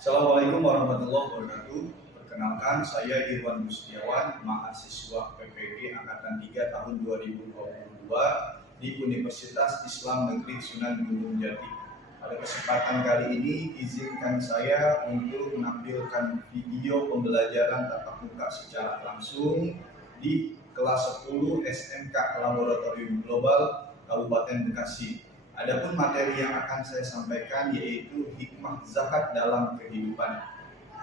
Assalamualaikum warahmatullahi wabarakatuh. Perkenalkan, saya Irwan Gustiawan, mahasiswa PPG Angkatan 3 tahun 2022 di Universitas Islam Negeri Sunan Gunung Jati. Pada kesempatan kali ini, izinkan saya untuk menampilkan video pembelajaran tatap muka secara langsung di kelas 10 SMK Laboratorium Global Kabupaten Bekasi. Adapun materi yang akan saya sampaikan yaitu hikmah zakat dalam kehidupan.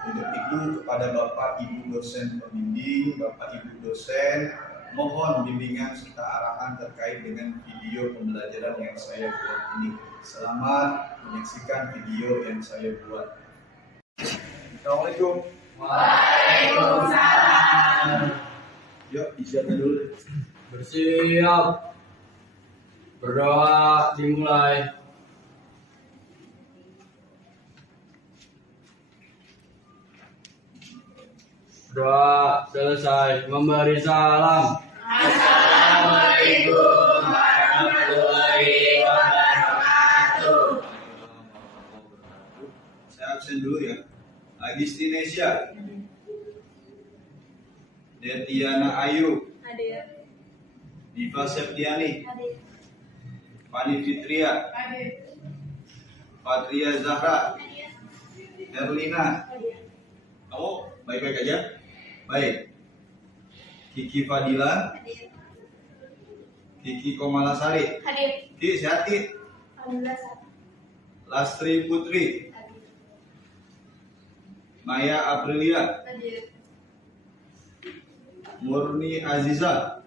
Untuk itu kepada Bapak Ibu dosen pembimbing, Bapak Ibu dosen, mohon bimbingan serta arahan terkait dengan video pembelajaran yang saya buat ini. Selamat menyaksikan video yang saya buat. Assalamualaikum. Waalaikumsalam. Yuk, ijazah dulu. Bersiap. Berdoa dimulai. Doa selesai. Memberi salam. Assalamualaikum warahmatullahi wabarakatuh. Saya absen dulu ya. Agistinesia. Detiana Ayu. Hadir. Diva Septiani. Hadir. Fani Fitria. Hadir. Fatria Zahra. Hadir. Erlina. Hadir. Kamu baik-baik aja? Baik. Kiki Fadila. Hadir. Kiki Komalasari. Hadir. Ki sehat Ki. Alhamdulillah sehat. Lastri Putri. Hadir. Maya Aprilia. Hadir. Murni Aziza.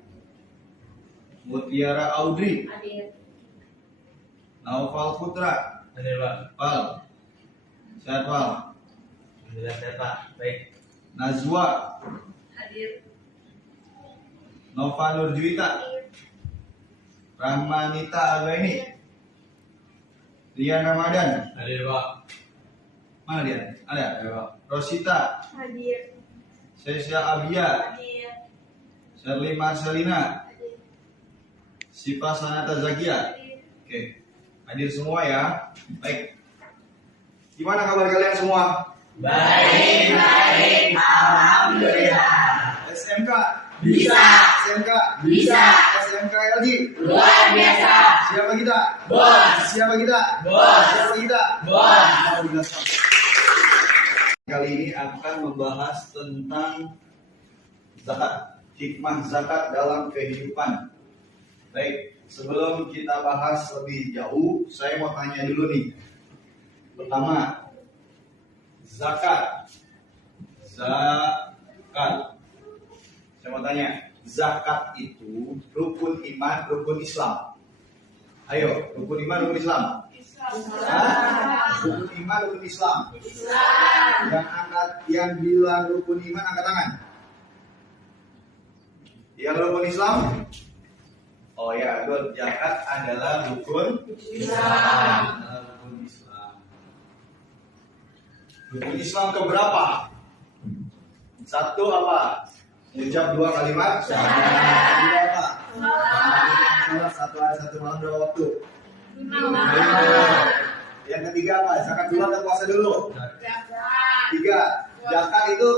Mutiara Audrey. Hadir. Naufal Putra. Hadir Pak. Pal. Sehat Pal. Alhamdulillah sehat Pak. Baik. Nazwa. Hadir. Nova Nurjuita. Rahmanita Againi. Rian Ramadan. Hadir Pak. Mana dia? Ada? Hadir Pak. Rosita. Hadir. Sesya Abia. Hadir. Sherly Marcelina. Hadir. Siva Sanata Zakia. Hadir. Oke, hadir semua ya. Baik. Gimana kabar kalian semua? Baik. Alhamdulillah. SMK? Bisa. SMK? Bisa. SMK LG? Luar biasa. Siapa kita? Bos. Siapa kita? Bos. Siapa kita? Bos. Alhamdulillah. Kali ini akan membahas tentang zakat, hikmah zakat dalam kehidupan. Baik, sebelum kita bahas lebih jauh, saya mau tanya dulu nih. Pertama, zakat. Zakat. Saya mau tanya, zakat itu rukun iman, rukun Islam. Ayo, rukun iman, rukun Islam. Hah? Rukun iman, rukun Islam. Yang bilang rukun iman angkat tangan. Yang rukun Islam? Oh ya, betul. Zakat adalah rukun Islam. Rukun Islam. Rukun Islam keberapa? Satu apa? Ucap dua kalimat. Dua apa? Salah satu hari satu malam berapa waktu? 5. Yang ketiga apa? Zakat dulu atau puasa dulu? Tiga. Zakat itu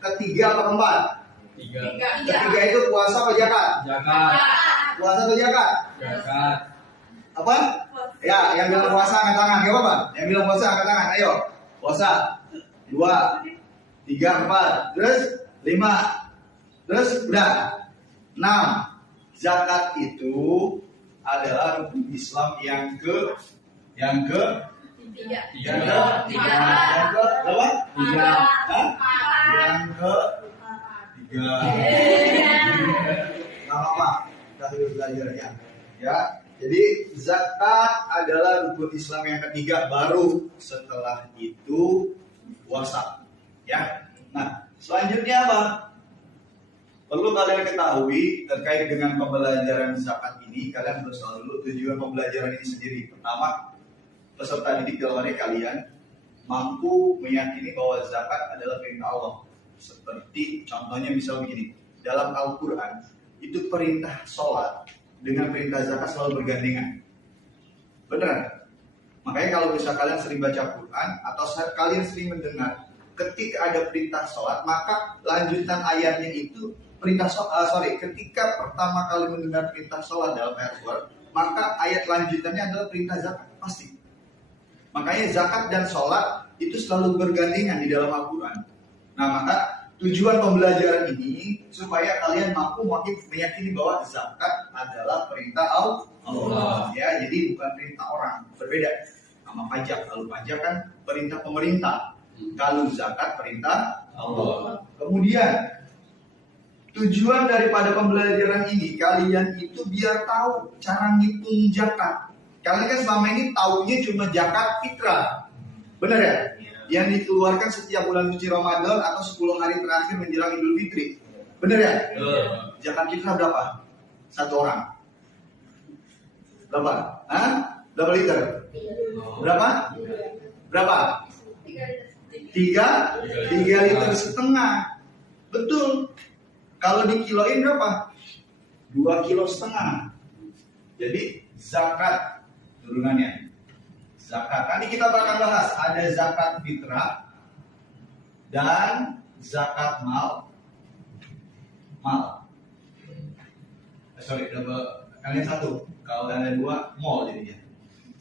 ketiga apa keempat? Tiga. Ketiga itu puasa apa zakat? Zakat. Puasa atau zakat? Zakat. Apa? Ya, yang bilang puasa angkat tangan. Gak apa-apa? Yang bilang puasa angkat tangan. Ayo. Puasa. 2, 3, 4. Terus 5. Terus udah. 6. Zakat itu adalah rukun Islam yang ke Tiga. yang ke berapa? Tiga. Hah? Yang ke 3. Nggak apa-apa, kita sudah belajar ya. Ya, jadi zakat adalah rukun Islam yang ketiga, baru setelah itu puasa. Ya, nah selanjutnya apa? Perlu kalian ketahui terkait dengan pembelajaran zakat ini, kalian harus tahu dulu tujuan pembelajaran ini sendiri. Pertama, peserta didik dalam hari kalian mampu meyakini bahwa zakat adalah perintah Allah. Seperti contohnya misal begini, dalam Al-Quran itu perintah sholat dengan perintah zakat selalu bergandengan. Benar? Makanya kalau misalnya kalian sering baca Quran atau kalian sering mendengar ketika ada perintah sholat, maka lanjutan ayatnya itu ketika pertama kali mendengar perintah sholat dalam ayat Quran, maka ayat lanjutannya adalah perintah zakat, pasti. Makanya zakat dan sholat itu selalu bergandengan di dalam Al-Quran. Nah, maka tujuan pembelajaran ini supaya kalian mampu makin meyakini bahwa zakat adalah perintah Allah. Ya, jadi bukan perintah orang, berbeda sama pajak. Kalau pajak kan perintah pemerintah, kalau zakat perintah Allah. Kemudian tujuan daripada pembelajaran ini kalian itu biar tahu cara ngitung zakat. Kalian kan selama ini taunya cuma zakat fitrah, benar ya? Yang dikeluarkan setiap bulan suci Ramadan atau 10 hari terakhir menjelang Idul Fitri, benar ya? Zakat fitrah berapa? Satu orang. Berapa? Hah? Berapa liter? Berapa? Berapa? 3 liter setengah. Betul. Kalau dikiloin berapa? 2,5 kilo. Jadi zakat turunannya. Zakat. Nanti kita bakal bahas ada zakat fitrah dan zakat mal. Kalian satu. Kalau ada 2, mal jadinya.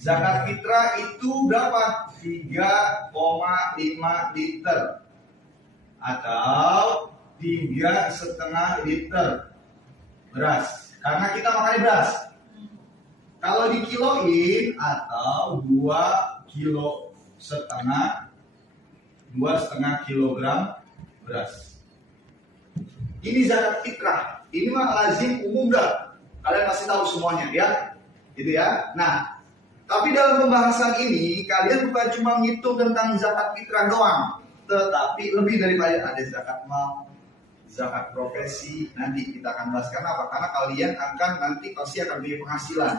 Zakat fitrah itu berapa? 3,5 liter atau 3,5 liter beras. Karena kita makan beras. Kalau dikiloin atau 2,5 kilogram beras. Ini zakat fitrah. Ini mah lazim umum dah. Kalian pasti tahu semuanya ya. Gitu ya. Nah, tapi dalam pembahasan ini kalian bukan cuma ngitung tentang zakat fitrah doang, tetapi lebih daripada ada zakat mal, zakat profesi. Nanti kita akan bahas karena apa? Karena kalian akan nanti pasti akan punya penghasilan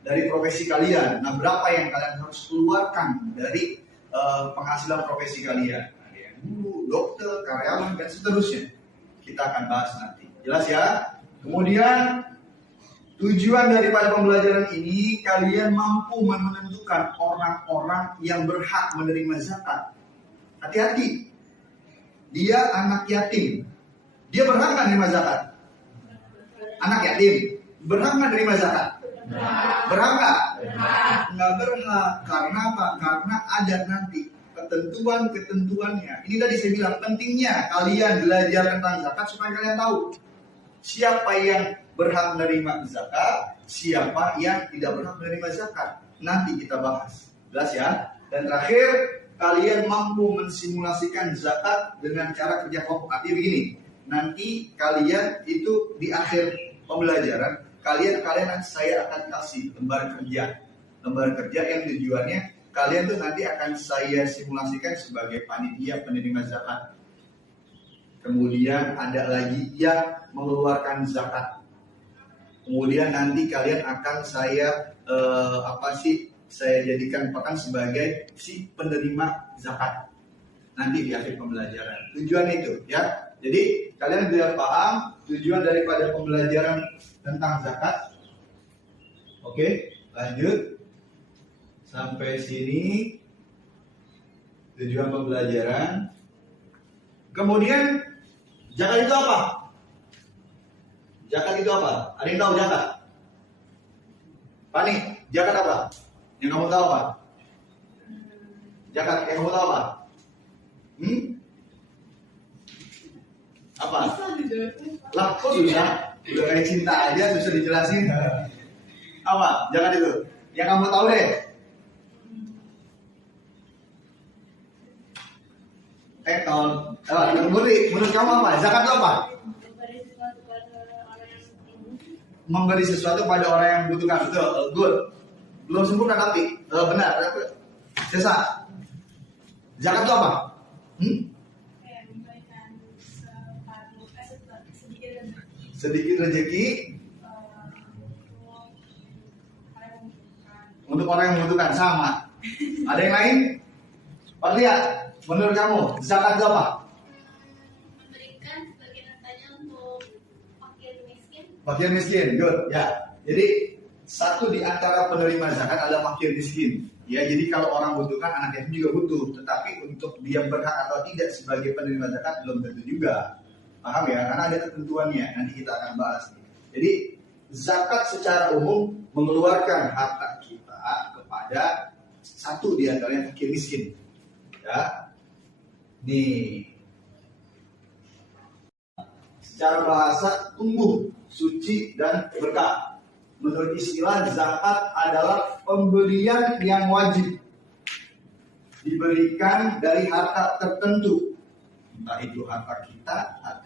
dari profesi kalian. Nah, berapa yang kalian harus keluarkan dari penghasilan profesi kalian? Ada yang guru, dokter, karyawan, dan seterusnya. Kita akan bahas nanti. Jelas ya? Kemudian tujuan daripada pembelajaran ini kalian mampu menentukan orang-orang yang berhak menerima zakat. Hati-hati. Dia anak yatim. Dia berhak menerima zakat. Anak yatim berhak menerima zakat. Berhak nggak? Nggak berhak. Karena apa? Karena ada nanti ketentuannya. Ini tadi saya bilang pentingnya kalian belajar tentang zakat supaya kalian tahu siapa yang berhak menerima zakat, siapa yang tidak berhak menerima zakat. Nanti kita bahas. Jelas ya? Dan terakhir, kalian mampu mensimulasikan zakat dengan cara kerja kelompok. Artinya begini, nanti kalian itu di akhir pembelajaran, saya akan kasih lembar kerja yang tujuannya kalian tuh nanti akan saya simulasikan sebagai panitia penerima zakat. Kemudian ada lagi yang mengeluarkan zakat. Kemudian nanti kalian akan saya jadikan sebagai si penerima zakat nanti di akhir pembelajaran. Tujuan itu ya. Jadi kalian biar paham tujuan daripada pembelajaran tentang zakat. Oke, lanjut sampai sini tujuan pembelajaran. Kemudian zakat itu apa? Zakat itu apa? Ada yang tahu zakat? Pak nih, zakat apa? Yang kamu tahu apa? Zakat yang kamu tahu apa? Apa? Lah, kok susah? Udah kayak cinta aja susah dijelasin. Apa? Zakat itu? Yang kamu tahu deh. Menurut kamu apa? Zakat itu apa? Memberi sesuatu pada orang yang membutuhkan. Betul, good. Belum sempurna tapi benar. Sesa. Zakat itu apa? Sedikit rezeki untuk orang yang membutuhkan. Sama. Ada yang lain? Pak lihat, menurut kamu zakat itu apa? Memberikan sebagian hartanya untuk fakir Fakir miskin, good. Ya. Jadi satu di antara penerima zakat adalah fakir miskin. Ya, jadi kalau orang butuhkan, anak yatim juga butuh. Tetapi untuk dia berhak atau tidak sebagai penerima zakat belum tentu juga. Paham ya? Karena ada ketentuannya. Nanti kita akan bahas. Jadi zakat secara umum mengeluarkan harta kita kepada satu di antaranya fakir miskin. Ya, nih. Secara bahasa tumbuh, suci dan berkah. Menurut istilah zakat adalah pemberian yang wajib diberikan dari harta tertentu, entah itu harta kita,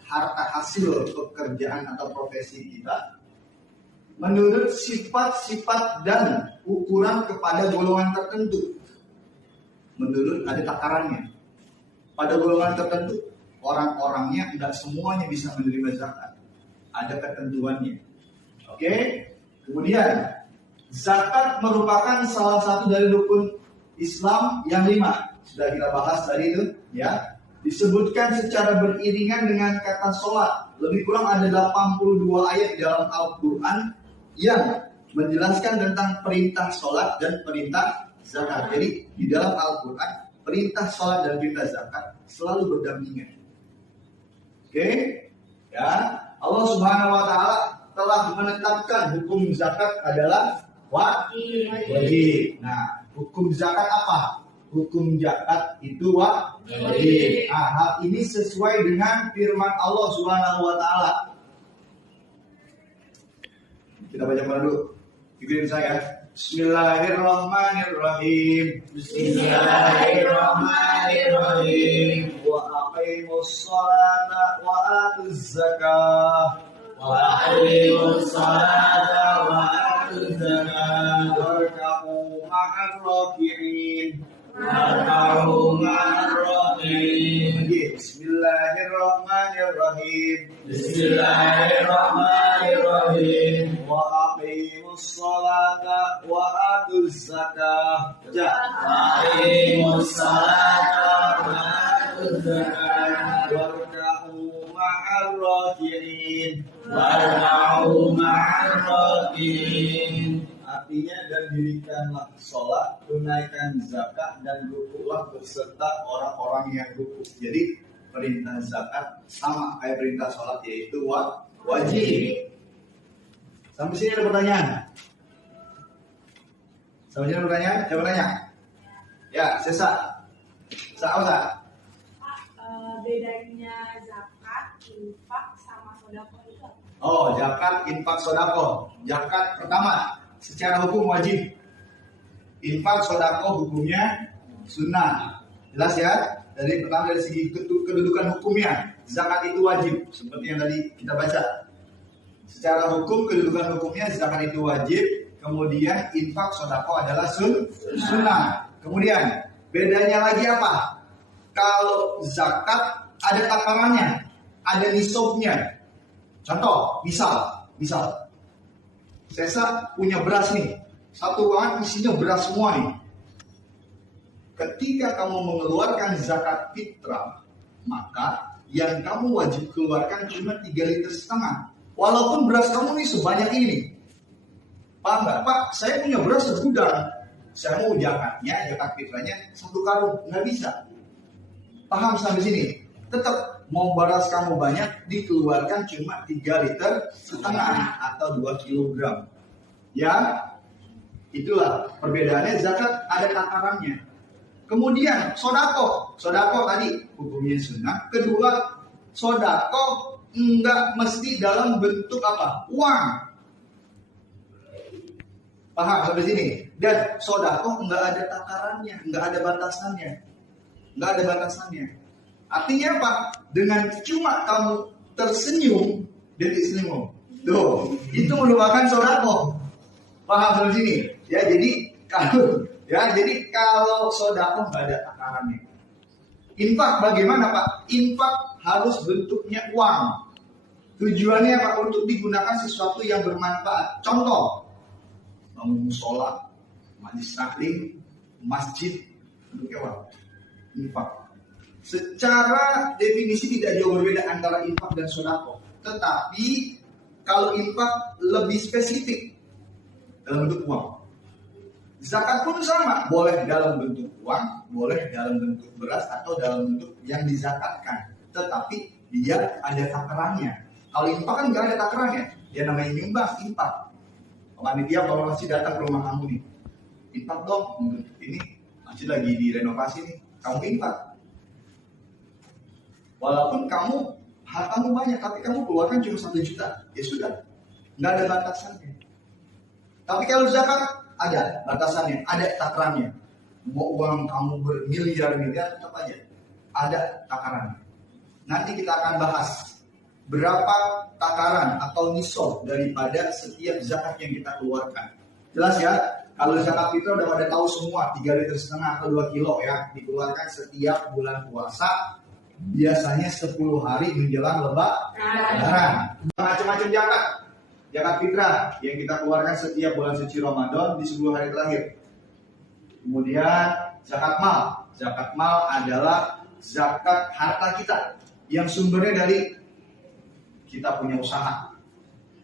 harta hasil pekerjaan atau profesi kita, menurut sifat-sifat dan ukuran kepada golongan tertentu. Menurut ada takarannya. Pada golongan tertentu, orang-orangnya tidak semuanya bisa menerima zakat. Ada ketentuannya. Oke? Kemudian, zakat merupakan salah satu dari rukun Islam yang 5. Sudah kita bahas tadi itu, ya. Disebutkan secara beriringan dengan kata sholat. Lebih kurang ada 82 ayat dalam Al-Quran yang menjelaskan tentang perintah sholat dan perintah zakat. Jadi, di dalam Al-Quran, perintah sholat dan perintah zakat selalu berdampingan. Oke? Ya, Allah Subhanahu wa Ta'ala telah menetapkan hukum zakat adalah wajib. Nah, hukum zakat apa? Hukum zakat itu wajib. Nah, hal ini sesuai dengan firman Allah Subhanahu wa Ta'ala. Kita baca dulu. Ikutin saya. Bismillahirrahmanirrahim. Bismillahirrahmanirrahim. Wa aqimus sholata wa atuz zakah. Wa aqimus salata wa atuz zakata Warka'u ma'ar raki'in. warka'u ma'ar raki'in. Bismillahirrahmanirrahim. Bismillahirrahmanirrahim. Wa aqimus sholata wa atuz zakah. Wa aqimus salata wa atuz zakata Warka'u ma'ar raki'in. warka'u ma'ar raki'in. Artinya, dan dirikanlah sholat, tunaikan zakat, dan rukulah beserta orang-orang yang ruku. Jadi perintah zakat sama kayak perintah sholat, yaitu wajib. Sampai sini ada pertanyaan? Sampai sini ada pertanyaan? Siapa tanya? Ya, Sesa. Sa. Bedanya zakat, infak, sama sodako itu apa? Oh, zakat, infak, sodako. Zakat pertama, secara hukum wajib. Infak, sodako hukumnya sunnah. Jelas ya? Dari pertama dari segi kedudukan hukumnya, zakat itu wajib. Seperti yang tadi kita baca. Secara hukum, kedudukan hukumnya zakat itu wajib. Kemudian infak, sodako adalah sunnah. Kemudian bedanya lagi apa? Kalau zakat ada takarannya, ada nisabnya. Contoh, misal, Sesa punya beras nih, satu ruangan isinya beras semua nih. Ketika kamu mengeluarkan zakat fitrah, maka yang kamu wajib keluarkan cuma 3,5 liter. Walaupun beras kamu nih sebanyak ini. Paham nggak? Pak, saya punya beras segudang. Saya mau zakat fitrahnya 1 karung, nggak bisa. Paham sampai sini? Tetap mau beras kamu banyak, dikeluarkan cuma 3,5 liter atau 2 kilogram. Ya, itulah perbedaannya. Zakat ada takarannya. Kemudian sodako tadi hukumnya sunnah. Kedua, sodako enggak mesti dalam bentuk apa? Uang. Paham sampai sini? Dan sodako enggak ada takarannya, enggak ada batasannya. Artinya apa? Dengan cuma kamu tersenyum, detik senyum. Tuh, itu merupakan sodako. Paham sampai sini? Ya, jadi kalau sodako nggak ada takarannya. Infak bagaimana Pak? Infak harus bentuknya uang. Tujuannya apa? Untuk digunakan sesuatu yang bermanfaat. Contoh, bangun musola, majlis taklim, masjid, bentuknya uang. Infak. Secara definisi tidak jauh berbeda antara infak dan sodako. Tetapi kalau infak lebih spesifik dalam bentuk uang. Zakat pun sama, boleh dalam bentuk uang, boleh dalam bentuk beras atau dalam bentuk yang dizakatkan. Tetapi dia ada takarannya. Kalau infak kan nggak ada takarannya. Dia namanya nyumbang, infak. Panitia kalau masih datang ke rumah kamu nih, infak dong, ini masih lagi direnovasi nih, kamu infak. Walaupun hartamu banyak, tapi kamu keluarkan cuma 1 juta, ya sudah, nggak ada batasannya. Tapi kalau zakat ada batasannya, ada takarannya. Mau uang kamu bermiliar-miliar, tetap aja ada takarannya. Nanti kita akan bahas berapa takaran atau nisab daripada setiap zakat yang kita keluarkan. Jelas ya? Kalau zakat itu udah pada tahu semua, 3,5 liter atau 2 kilo ya, dikeluarkan setiap bulan puasa. Biasanya 10 hari menjelang Lebaran. Macam-macam zakat. Zakat fitrah yang kita keluarkan setiap bulan suci Ramadan di 10 hari terakhir. Kemudian zakat mal. Zakat mal adalah zakat harta kita yang sumbernya dari kita punya usaha,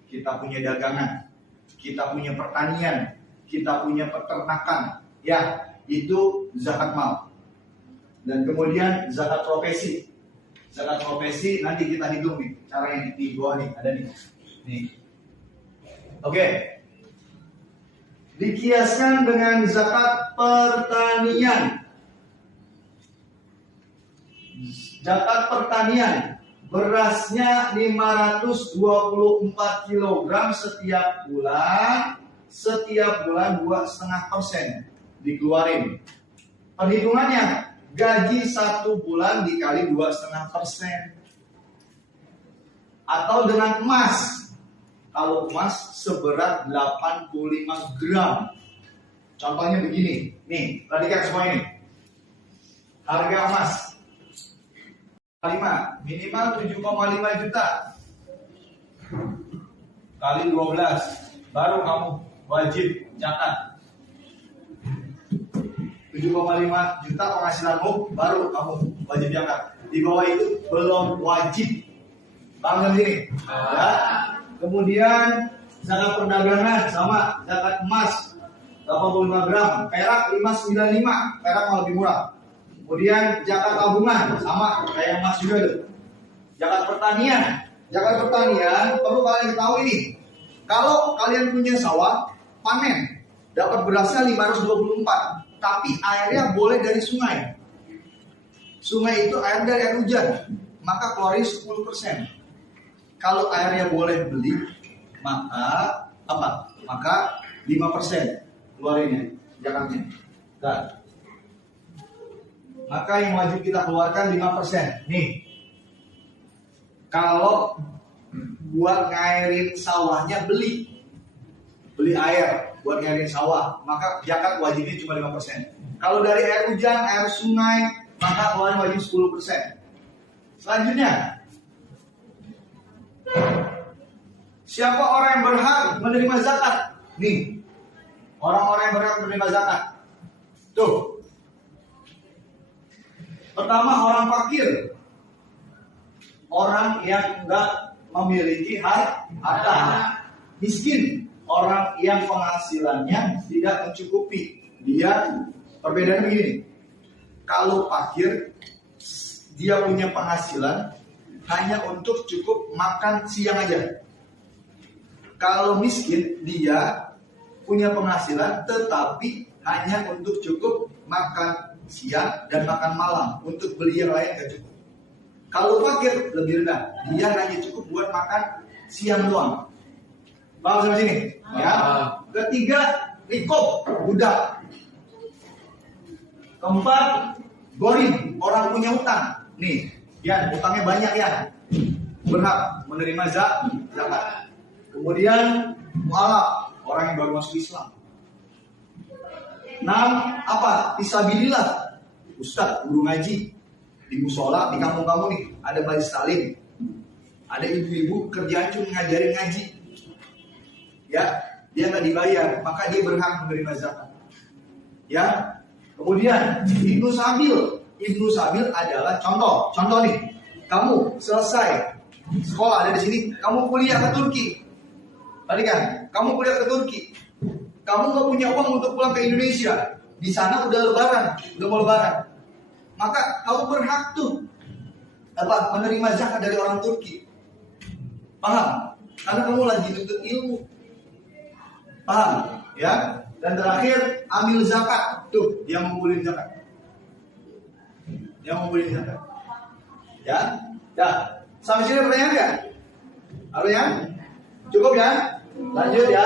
kita punya dagangan, kita punya pertanian, kita punya peternakan. Ya, itu zakat mal. Dan kemudian zakat profesi. Zakat profesi nanti kita hitung nih, cara yang di bawah nih, ada nih. Nih. Oke. Dikiaskan dengan zakat pertanian. Zakat pertanian, berasnya 524 kg setiap bulan 2,5% dikeluarin. Perhitungannya, gaji 1 bulan dikali 2,5%. Atau dengan emas. Kalau emas seberat 85 gram. Contohnya begini. Nih, perhatikan semua ini. Harga emas. Minimal 7,5 juta. Kali 12. Baru kamu wajib zakat. 7,5 juta penghasilanmu, baru kamu wajib zakat. Di bawah itu belum wajib. Paham sini? Ya. Kemudian zakat perdagangan sama zakat emas 85 gram, perak 595, perak malah lebih murah. Kemudian zakat tabungan sama kayak emas juga tuh. Zakat pertanian perlu kalian ketahui nih. Kalau kalian punya sawah, panen dapat berasnya 524, tapi airnya boleh dari sungai. Sungai itu air dari air hujan, maka keluarin 10%. Kalau airnya boleh beli, maka apa? Maka 5% keluarinnya, zakatnya. Nah, maka yang wajib kita keluarkan 5%. Nih, kalau buat ngairin sawahnya beli air buat ngairin sawah, maka zakat wajibnya cuma 5%. Kalau dari air hujan, air sungai, maka keluarin wajib 10%. Selanjutnya, siapa orang yang berhak menerima zakat? Nih, orang-orang yang berhak menerima zakat. Tuh. Pertama, orang fakir. Orang yang enggak memiliki harta. Miskin. Orang yang penghasilannya tidak mencukupi. Dia, perbedaan begini. Kalau fakir, dia punya penghasilan hanya untuk cukup makan siang aja. Kalau miskin, dia punya penghasilan tetapi hanya untuk cukup makan siang dan makan malam. Untuk beli yang lain gak cukup. Kalau fakir lebih rendah, dia hanya cukup buat makan siang doang. Paham sampai sini? Ya. Ketiga, rikob, budak. Keempat, gorim, orang punya utang. Nih, ya, utangnya banyak ya. Berhak menerima zakat. Kemudian mualaf, orang yang baru masuk Islam. 6, apa? Fisabilillah. Ustaz, guru ngaji. Di musola, di kampung kamu nih, ada majelis taklim. Ada ibu-ibu kerjaan cuma ngajarin ngaji. Ya, dia nggak dibayar, maka dia berhak menerima zakat. Ya. Kemudian Ibnu Sabil adalah contoh nih. Kamu selesai sekolah ada di sini, kamu kuliah ke Turki. Tadi kan, kamu kuliah ke Turki. kamu nggak punya uang untuk pulang ke Indonesia, di sana udah lebaran, udah mau lebaran, maka kamu berhak tuh menerima zakat dari orang Turki. Paham? Karena kamu lagi nuntut ilmu. Paham? Ya. Dan terakhir, ambil zakat. Tuh, dia ngumpulin zakat. Dia ngumpulin zakat. Ya? Ya. Sampai sini pertanyaan nggak? Ada ya? Cukup ya? Lanjut ya.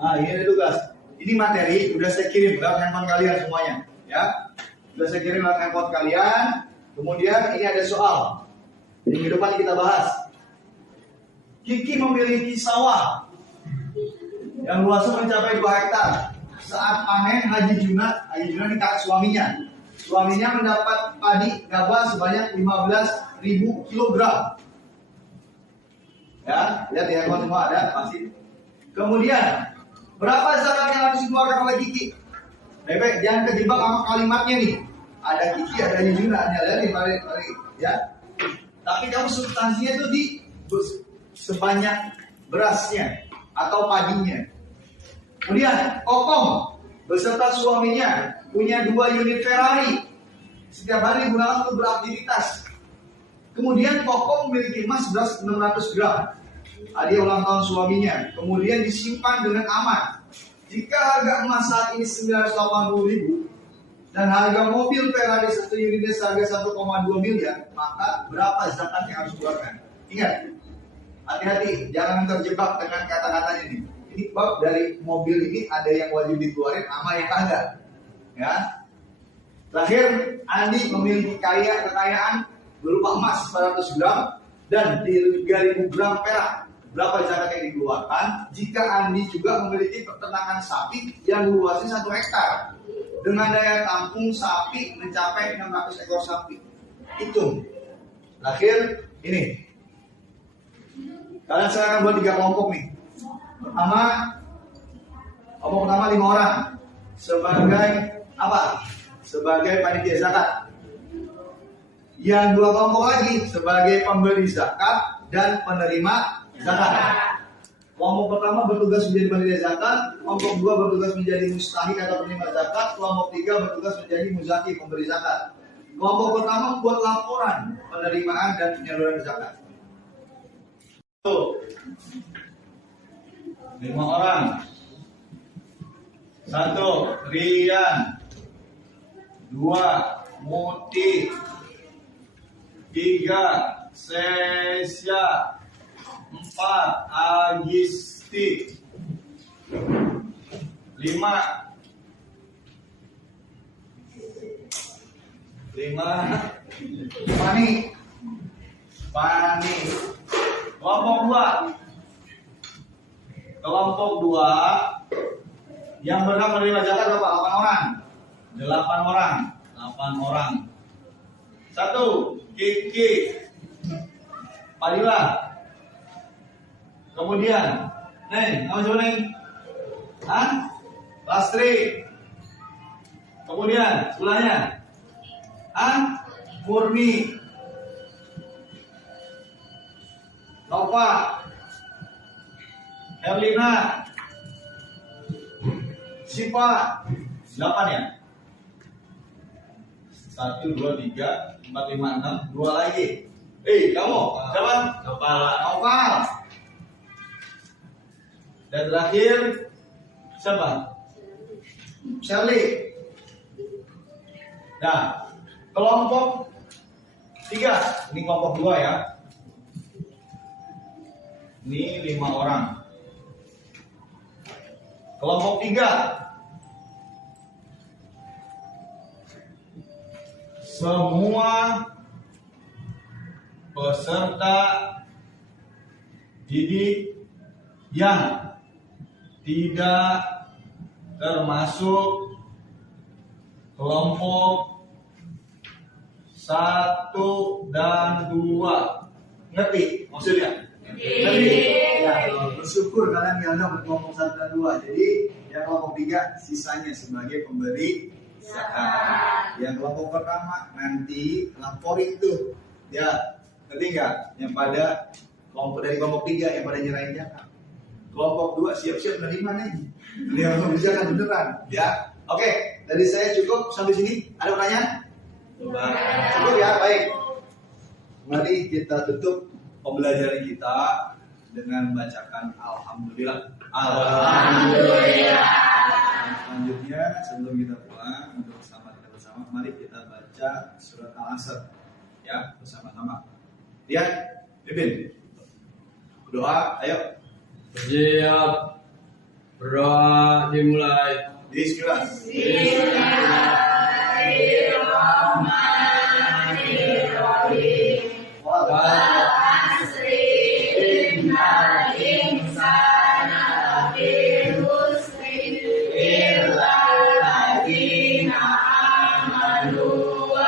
Nah, ini ada tugas. Ini materi udah saya kirim lewat handphone kalian semuanya, ya. Udah saya kirim lewat handphone kalian. Kemudian ini ada soal. Minggu depan kita bahas. Kiki memiliki sawah yang luasnya mencapai 2 hektar. Saat panen Haji Junat ini kakak suaminya. Suaminya mendapat padi gabah sebanyak 15.000 kilogram. Ya, lihat di handphone semua ada pasti. Kemudian berapa zakat yang harus dikeluarkan oleh Kiki? Baik, jangan kejebak sama kalimatnya nih. Ada Kiki, ada Haji Junat, balik, ya. Tapi kamu substansinya itu di sebanyak berasnya atau padinya. Kemudian Kokom beserta suaminya punya 2 unit Ferrari. Setiap hari digunakan untuk beraktivitas. Kemudian Kokom memiliki emas beras 600 gram. Hadiah ulang tahun suaminya. Kemudian disimpan dengan aman. Jika harga emas saat ini 980.000 dan harga mobil Ferrari 1 unitnya seharga 1,2 miliar, maka berapa zakat yang harus dikeluarkan? Ingat, hati-hati, jangan terjebak dengan kata-kata ini. Ini bab dari mobil ini ada yang wajib dikeluarin, sama yang kagak. Ya. Terakhir, Andi memiliki kekayaan berupa emas 400 gram dan 3.000 gram perak. Berapa zakat yang dikeluarkan? Jika Andi juga memiliki peternakan sapi yang luasnya 1 hektar dengan daya tampung sapi mencapai 600 ekor sapi. Hitung. Terakhir, ini. Kalian sekarang buat 3 kelompok nih. Kelompok pertama 5 orang sebagai apa? Sebagai panitia zakat. Yang 2 kelompok lagi sebagai pemberi zakat dan penerima zakat. Kelompok pertama bertugas menjadi panitia zakat, kelompok 2 bertugas menjadi mustahik atau penerima zakat, kelompok 3 bertugas menjadi muzaki pemberi zakat. Kelompok pertama buat laporan penerimaan dan penyaluran zakat. 5 orang. 1 Rian, 2 Muti, 3 Sesya, 4 Agisti, 5 Pani. Kelompok 2 yang berhak menerima zakat berapa? 8 orang. 1 Kiki, Padilla. Kemudian Neng, nama siapa Neng? Lastri. Kemudian sebelahnya Murni, Nova, Herlina, Siva. 8 ya? 1, 2, 3, 4, 5, 6. 2 lagi. Kamu siapa? Nopal. Dan terakhir siapa? Shirley. Nah, kelompok 3. Ini kelompok 2 ya. Ini 5 orang. Kelompok 3. Semua peserta didik yang tidak termasuk kelompok 1 dan 2. Ngerti maksudnya? Ngerti? Ya, bersyukur kalian dianggap berkelompok 1 dan 2. Jadi yang kelompok 3 sisanya sebagai pemberi zakat. Yang kelompok pertama nanti laporin tuh. Ya, ngerti nggak? Yang pada kelompok dari kelompok 3 yang pada nyerahin zakat. Kelompok 2 siap-siap menerima nih. Beliau mengerjakan beneran, ya. Oke, dari saya cukup sampai sini. Ada pertanyaan? Cukup ya, baik. Mari kita tutup pembelajaran kita dengan membacakan Alhamdulillah. Alhamdulillah. Selanjutnya sebelum kita pulang untuk bersama, mari kita baca surat Al-Asr ya bersama-sama. Lihat, Bibin. Doa, ayo. Siap. Berdoa dimulai. Bismillah. Bismillahirrahmanirrahim. Wal asri innal insana lafi khusrin illa alladziina aamanu wa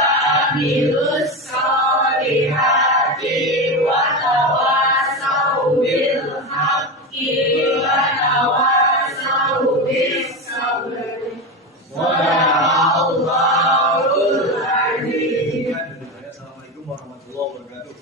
amilus solihati wa tawassaw bil haqqi wa tawassaw bis sabr. Sadaqallahul azim. Assalamualaikum warahmatullahi wabarakatuh.